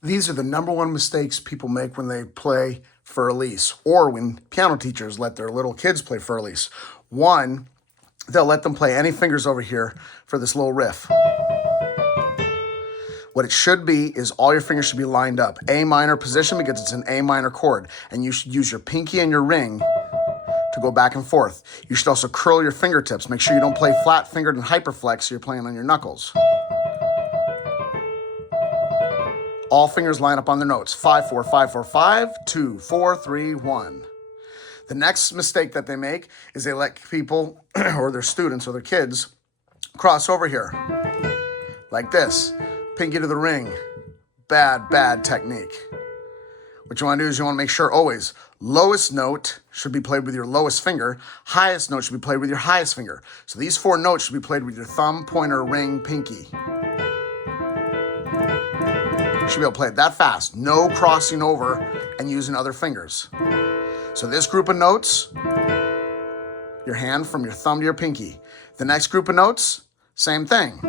These are the number one mistakes people make when they play Fur Elise, or when piano teachers let their little kids play Fur Elise. One, they'll let them play any fingers over here for this little riff. What it should be is all your fingers should be lined up. A minor position because it's an A minor chord, and you should use your pinky and your ring to go back and forth. You should also curl your fingertips. Make sure you don't play flat-fingered and hyperflex so you're playing on your knuckles. All fingers line up on their notes. 5, 4, 5, 4, 5, 2, 4, 3, 1. The next mistake that they make is they let people, or their students or their kids, cross over here. Like this. Pinky to the ring. Bad technique. What you want to do is you want to make sure always lowest note should be played with your lowest finger. Highest note should be played with your highest finger. So these 4 notes should be played with your thumb, pointer, ring, pinky. You should be able to play it that fast. No crossing over and using other fingers. So this group of notes, your hand from your thumb to your pinky. The next group of notes, same thing.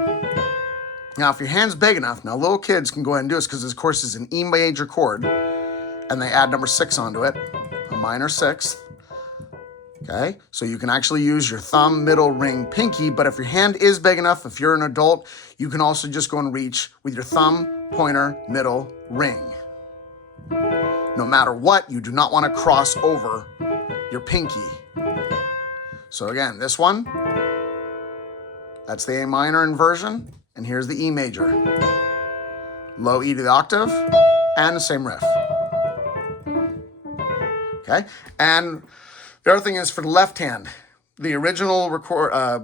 Now, if your hand's big enough, now little kids can go ahead and do this because this, of course, is an E major chord, and they add number 6 onto it, a minor 6th. Okay, so you can actually use your thumb, middle, ring, pinky, but if your hand is big enough, if you're an adult, you can also just go and reach with your thumb, pointer, middle, ring. No matter what, you do not want to cross over your pinky. So again, this one, that's the A minor inversion, and here's the E major. Low E to the octave, and the same riff. Okay, and the other thing is for the left hand, the original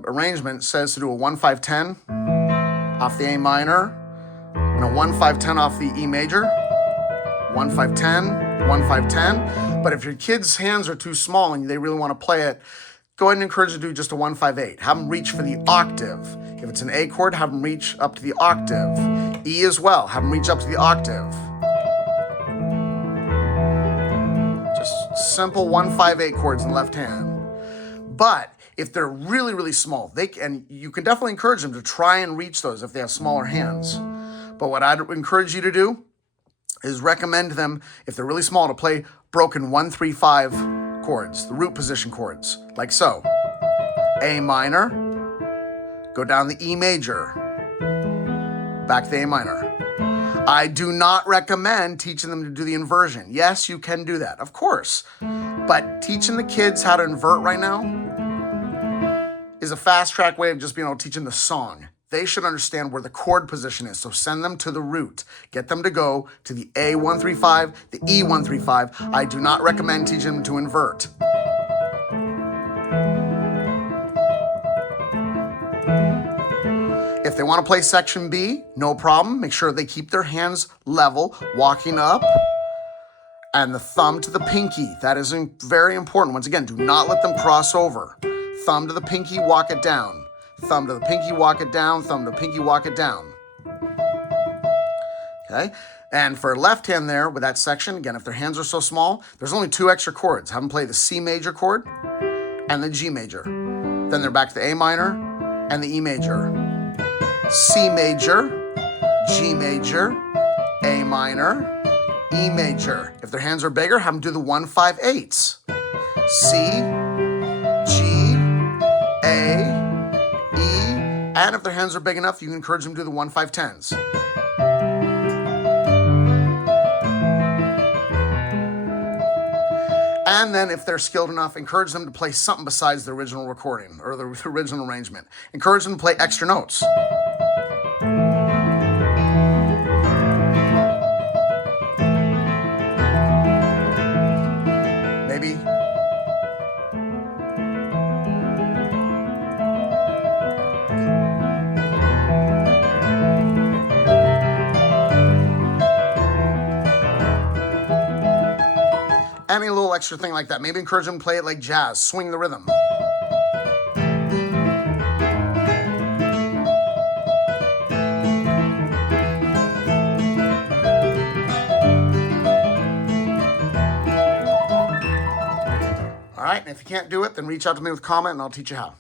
arrangement says to do a 1-5-10 off the A minor, and a 1-5-10 off the E major, 1-5-10, 1-5-10. But if your kids' hands are too small and they really want to play it, go ahead and encourage them to do just a 1-5-8. Have them reach for the octave. If it's an A chord, have them reach up to the octave. E as well, have them reach up to the octave. Simple 1-5-8 chords in the left hand. But if they're really small, and you can definitely encourage them to try and reach those if they have smaller hands. But what I'd encourage you to do is recommend them, if they're really small, to play broken 1-3-5 chords, the root position chords, like so. A minor, go down the E major, back to the A minor. I do not recommend teaching them to do the inversion. Yes, you can do that, of course. But teaching the kids how to invert right now is a fast-track way of just being able to teach them the song. They should understand where the chord position is, so send them to the root. Get them to go to the A135, the E135. I do not recommend teaching them to invert. If they want to play section B, no problem. Make sure they keep their hands level, walking up, and the thumb to the pinky. That is very important. Once again, do not let them cross over. Thumb to the pinky, walk it down. Thumb to the pinky, walk it down. Thumb to the pinky, walk it down. Okay? And for left hand there, with that section, again, if their hands are so small, there's only 2 extra chords. Have them play the C major chord and the G major. Then they're back to the A minor and the E major. C major, G major, A minor, E major. If their hands are bigger, have them do the 1-5-8s. C, G, A, E, and if their hands are big enough, you can encourage them to do the 1-5-10s. And then if they're skilled enough, encourage them to play something besides the original recording or the original arrangement. Encourage them to play extra notes. Maybe any little extra thing like that. Maybe encourage them to play it like jazz, swing the rhythm. All right, and if you can't do it, then reach out to me with a comment and I'll teach you how.